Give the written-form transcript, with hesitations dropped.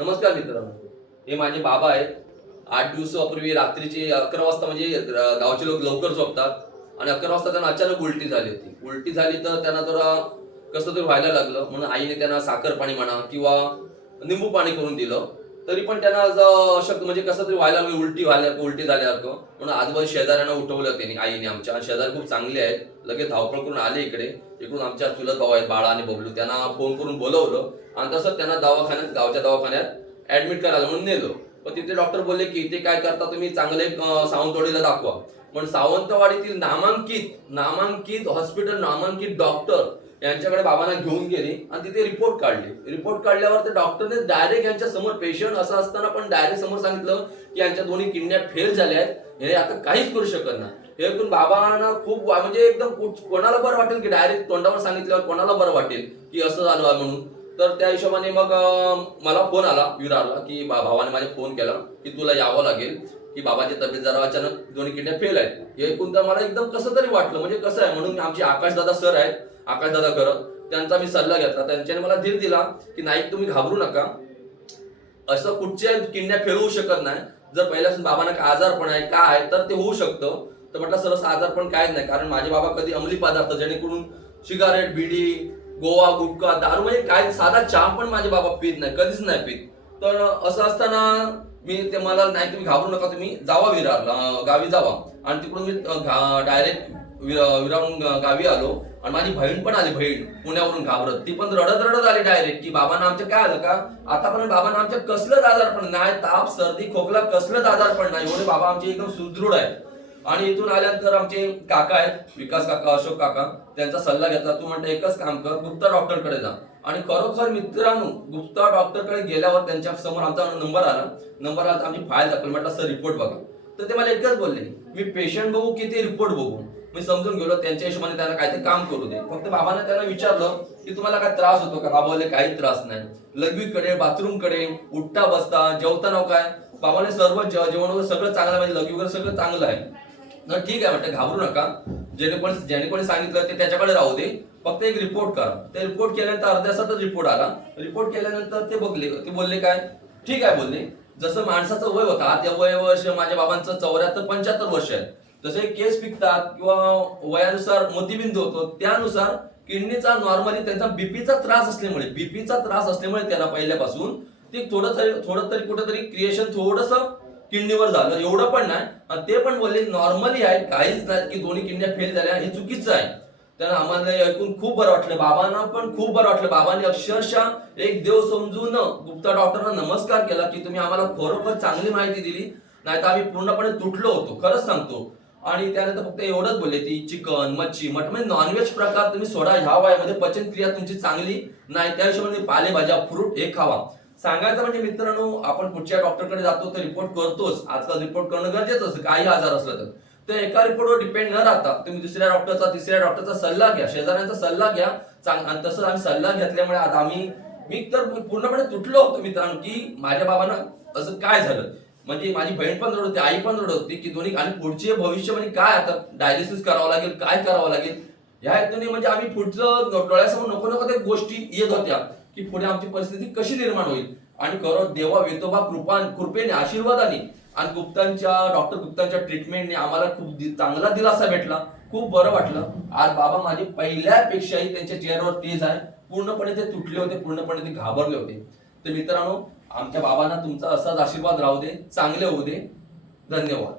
नमस्कार मित्रांनो, हे माझे बाबा आहेत. 8 दिवसापूर्वी रात्रीचे 11 वाजता म्हणजे गावचे लोक लवकर झोपतात आणि 11 वाजता त्यांना अचानक उलटी झाली होती. उलटी झाली तर त्यांना जरा कसं तरी व्हायला लागलं, म्हणून आईने त्यांना साखर पाणी म्हणा किंवा निंबू पाणी करून दिलं. तरी पण त्यांना अशक्त म्हणजे कसं तरी व्हायला लागलं, उलटी झाल्यासारखं. म्हणून आजूबाजू शेजाऱ्यांना उठवलं त्यांनी, आईने आमच्या. आणि शेजारी खूप चांगले आहेत, लगेच धावपळ करून आले इकडे. इकडून आमच्या चुलत भाऊ आहेत बाळा आणि बबलू, त्यांना फोन करून बोलवलं आणि तसंच त्यांना गावच्या दवाखान्यात ऍडमिट करायला म्हणून नेलं. पण तिथे डॉक्टर बोलले की इथे काय करता तुम्ही, चांगले सावंतवाडीला दाखवा. पण सावंतवाडीतील नामांकित हॉस्पिटल, नामांकित डॉक्टर यांच्याकडे बाबांना घेऊन गेले आणि तिथे रिपोर्ट काढले. रिपोर्ट काढल्यावर ते डॉक्टरने डायरेक्ट यांच्या समोर, पेशंट असं असताना पण डायरेक्ट समोर सांगितलं की यांच्या दोन्ही किडन्या फेल झाल्या आहेत, हे आता काहीच करू शकत नाही. हे ऐकून बाबांना खूप म्हणजे एकदम कोणाला बरं वाटेल की डायरेक्ट तोंडावर सांगितल्यावर कोणाला बरं वाटेल की असं झालं म्हणून. तर त्या हिशोबाने मग मला फोन आला विरारला की भावाने माझ्या फोन केला की तुला यावं लागेल की बाबाची तब्येत जरा अचानक दोन्ही किडन्या फेल आहेत. हे ऐकून तर मला एकदम कसं तरी वाटलं. म्हणजे कसं आहे, म्हणून आमचे आकाशदादा सर आहेत, आकाशदादा करत, त्यांचा मी सल्ला घेतला. त्यांच्याने मला धीर दिला की नाही तुम्ही घाबरू नका, असं कुठच्या किडन्या फेल होऊ शकत नाही. जर पहिल्यापासून बाबांना काय आजारपण आहे काय आहे तर ते होऊ शकतं. तर म्हटलं सरस आजारपण काहीच नाही, कारण माझे बाबा कधी अंमली पदार्थ जेणेकरून सिगारेट, बिडी, गोवा, गुटखा, दारू म्हणजे काय साधा चहा पण माझे बाबा पित नाही, कधीच नाही पित. तर असं असताना मी ते मला नाही तुम्ही घाबरू नका, तुम्ही जावा विरारला, गावी जावा. आणि तिकडून मी डायरेक्ट विरारून गावी आलो. आणि माझी बहीण पण आली, बहीण पुण्यावरून घाबरत, ती पण रडत आली डायरेक्ट की बाबांना आमच्या काय आलं का. आतापर्यंत बाबांना आमच्या कसलंच आजारपण नाही, ताप, सर्दी, खोकला कसलंच आजारपण नाही. एवढे बाबा आमचे एकदम सुदृढ आहेत. आणि इथून आल्यानंतर आमचे काका आहेत, विकास काका, अशोक काका, त्यांचा सल्ला घेतला. तू म्हणता एकच काम कर, गुप्ता डॉक्टरकडे जा. आणि खरोखर मित्रांनो, गुप्ता डॉक्टरकडे गेल्यावर त्यांच्या समोर आमचा नंबर आला तर आमची फाईल दाखवली. म्हटलं सर रिपोर्ट बघा. तर ते मला एकच बोलले, मी पेशंट बघू की ते रिपोर्ट बघू. मी समजून गेलो, त्यांच्या हिशोबाने त्यांना काहीतरी काम करू दे. फक्त बाबांना त्यांना विचारलं की तुम्हाला काय त्रास होतो का. बाबा बोलले काही त्रास नाही. लघवीकडे, बाथरूमकडे, उठता बसता, जेवताना काय, बाबाने सर्व जेवण वगैरे सगळं चांगलं, म्हणजे लघवी वगैरे सगळं चांगलं आहे. ठीक आहे म्हटलं, घाबरू नका. ज्याने कोणी सांगितलं ते त्याच्याकडे राहू दे, फक्त एक रिपोर्ट करा. ते रिपोर्ट केल्यानंतर अर्ध्या तासातच रिपोर्ट आला. रिपोर्ट केल्यानंतर ते बोलले काय ठीक आहे बोलले. जसं माणसाचं वय होतं, आता वय वर्ष माझ्या बाबांचं 74-75 वर्ष आहे. जसे केस पिकतात किंवा वयानुसार मोतीबिंदू होतो, त्यानुसार किडनीचा नॉर्मली त्यांचा बीपीचा त्रास असल्यामुळे त्याला पहिल्यापासून ते थोडं तरी कुठेतरी क्रिएशन थोडंसं किडनीवर झालं, एवढं पण नाही. आणि ते पण बोलले नॉर्मली आहे, काहीच नाही की दोन्ही किडन्या फेल झाल्या, हे चुकीचं आहे. त्यांना आम्हाला ऐकून खूप बरं वाटलं, बाबांना पण खूप बरं वाटलं. बाबांनी अक्षरशः एक देव समजून गुप्ता डॉक्टरना नमस्कार केला की तुम्ही आम्हाला खरोखर चांगली माहिती दिली, नाही तर आम्ही पूर्णपणे तुटलो होतो, खरंच सांगतो. आणि त्यानंतर फक्त एवढंच बोलले, ती चिकन, मच्छी, मटण म्हणजे नॉनव्हेज प्रकार तुम्ही सोडा. ह्या वयामध्ये पचनक्रिया तुमची चांगली नाही, त्या हिशोबाने पालेभाज्या, फ्रूट हे खावा. सांगायचं म्हणजे मित्रांनो, आपण कुठच्या डॉक्टरकडे जातो तर रिपोर्ट करतोच. आजकाल रिपोर्ट करणं गरजेचं असतं, काही आजार असलं तर एका रिपोर्टवर डिपेंड न राहता तुम्ही दुसऱ्या डॉक्टरचा, तिसऱ्या डॉक्टरचा सल्ला घ्या, शेजाऱ्यांचा सल्ला घ्या. आणि तसंच आम्ही सल्ला घेतल्यामुळे आता मी तर पूर्णपणे तुटलो होतो मित्रांनो की माझ्या बाबांना असं काय झालं. म्हणजे माझी बहीण पण रडत होती, आई पण रडत होती की दोन्ही. आणि पुढचे भविष्य म्हणजे काय, आता डायलिसिस करावं लागेल, काय करावं लागेल ह्या हेतूने. म्हणजे आम्ही पुढचं डोळ्यासमोर नको त्या गोष्टी येत होत्या की पुढे आमची परिस्थिती कशी निर्माण होईल. आणि देवा वेतोबा कृपेने, आशीर्वादाने आणि डॉक्टर गुप्तांच्या ट्रीटमेंटने आम्हाला खूप चांगला दिलासा भेटला, खूप बरं वाटलं. आज बाबा माझे पहिल्यापेक्षाही त्यांच्या चेहऱ्यावर तेज आहे. पूर्णपणे ते तुटले होते, पूर्णपणे ते घाबरले होते. तर मित्रांनो, आमच्या बाबांना तुमचा असाच आशीर्वाद राहू दे, चांगले होऊ दे. धन्यवाद.